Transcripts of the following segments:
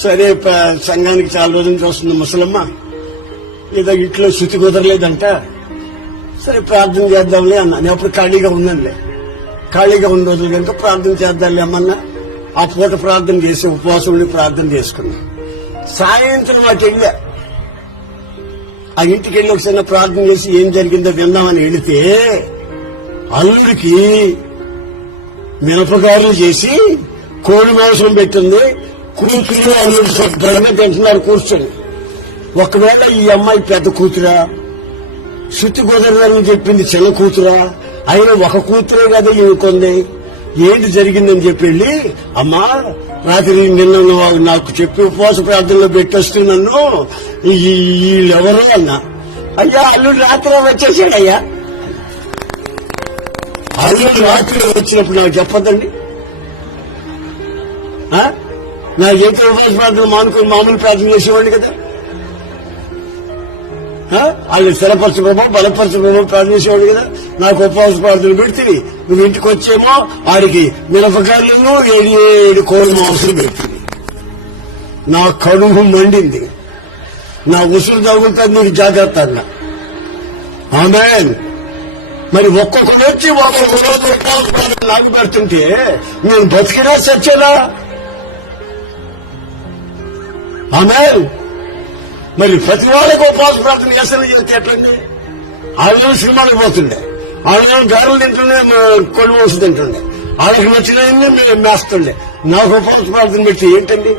సరే సంఘానికి చాలా రోజుల నుంచి వస్తుంది ముసలమ్మ, ఏదో ఇంట్లో శృతి కుదరలేదంట, సరే ప్రార్థన చేద్దాంలే అన్నా. నేను అప్పుడు ఖాళీగా ఉన్నానులే, ఖాళీగా ఉన్న రోజులు కనుక ప్రార్థన చేద్దాంలే అమ్మన్నా. ఆ పూట ప్రార్థన చేసి ఉపవాసం ఉండి ప్రార్థన చేసుకున్నా. సాయంత్రం అటు వెళ్ళా, ఆ ఇంటికి వెళ్ళి ఒకసారి ప్రార్థన చేసి ఏం జరిగిందో విందామని వెళితే అల్లుడికి మినపగారులు చేసి కోడి మాంసం పెట్టింది. కూతురు అల్లుడు శుభ్రంగా తింటున్నారు కూర్చొని. ఒకవేళ ఈ అమ్మాయి పెద్ద కూతురా, శృతి కుదరదని చెప్పింది చిన్న కూతురా, అయినా ఒక కూతురే కదా ఇవ్వకుంది, ఏంటి జరిగిందని చెప్పి వెళ్ళి, అమ్మా రాత్రి నిన్న నాకు చెప్పి ఉపవాస ప్రార్థనలో పెట్టొస్తూ నన్ను వీళ్ళెవరో అన్నా. అయ్యా అల్లుడు రాత్రి వచ్చేసాడయ్యా. అల్లుడు రాత్రి వచ్చినప్పుడు నాకు చెప్పొద్దండి. నాకు ఏంటో ఉపవాస ప్రార్థన మానుకొని మామూలు ప్రార్థన చేసేవాడిని కదా. వాళ్ళు స్థిరపరచబోమో బలపరచబోమో ప్రార్థన చేసేవాడు కదా. నాకు ఉపవాస ప్రార్థన పెడితే నువ్వు ఇంటికి వచ్చేమో ఆడికి మిరపకాయలను 7 కోడి మాంసం పెడుతుంది. నా కడుపు మండింది, నా ఉసురు తగ్గుతుంది, నీకు జాగ్రత్త అన్నా. ఆమేన్. మరి ఒక్కొక్కరు వచ్చి నాకు పెడుతుంటే నేను బతికినా సచ్చేలా. ఆమేన్. మరి ప్రతి వాళ్ళకి ఉపవాస ప్రార్థన చేస్తానని చెప్తే ఎట్లండి? ఆడలో సినిమాలకు పోతుండే, ఆడలో గారెలు తింటుండే, కొడు మోసు తింటుండే, వాళ్ళకి నచ్చినవన్నీ మేము మేస్తుండే. నాకు ఉపవాస ప్రార్థన పెట్టి ఏంటండి?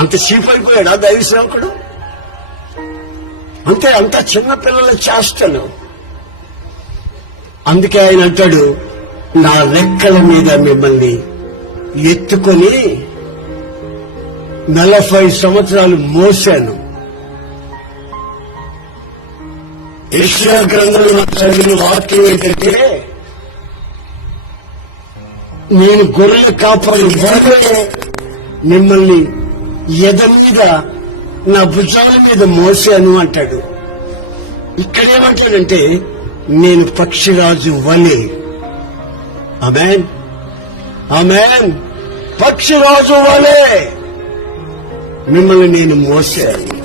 అంత చీప్ అయిపోయాడా దైవ సేవకుడు? అంతే, అంత చిన్నపిల్లల చేష్టలు. అందుకే ఆయన అంటాడు, నా రెక్కల మీద మిమ్మల్ని ఎత్తుకొని 40 సంవత్సరాలు మోసాను. యెషయా గ్రంథంలో చదివిన వాక్యం ఏంటంటే, నేను గొర్రెల కాపరి మిమ్మల్ని ఎద మీద నా భుజాల మీద మోసాను అంటాడు. ఇక్కడేమంటాడంటే, నేను పక్షిరాజు వలె. ఆమేన్, ఆమేన్. పక్షిరాజు వలె మిమ్మల్ని నేను మోసాను.